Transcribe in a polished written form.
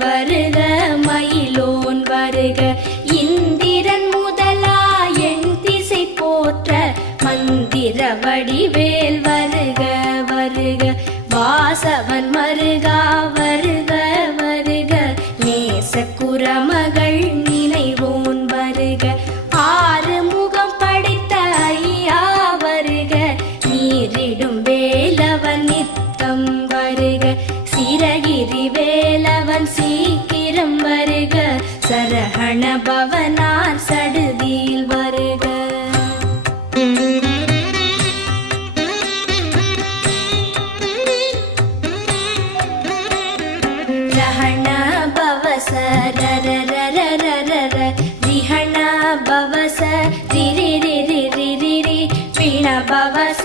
வருக மயிலோன் வருக இந்திரன் முதலா என் திசை போற்ற மந்திர வடிவேல் வருக வருக வாசவன் மருகா வருக வருக நேச குரமகள் நினைவோன் வருக ஆறு முகம் படைத்த ஐயா வருக நீரிடும் வேலவன் நித்தம் வருக சிரகிரி வேலவன் சீக்கிரம் வருக சரஹண பவனார் சடுதியில் வருக ரஹண பவச ரரரரரரர ரிஹண பவச ரிரிரிரிரிரி பிண பவச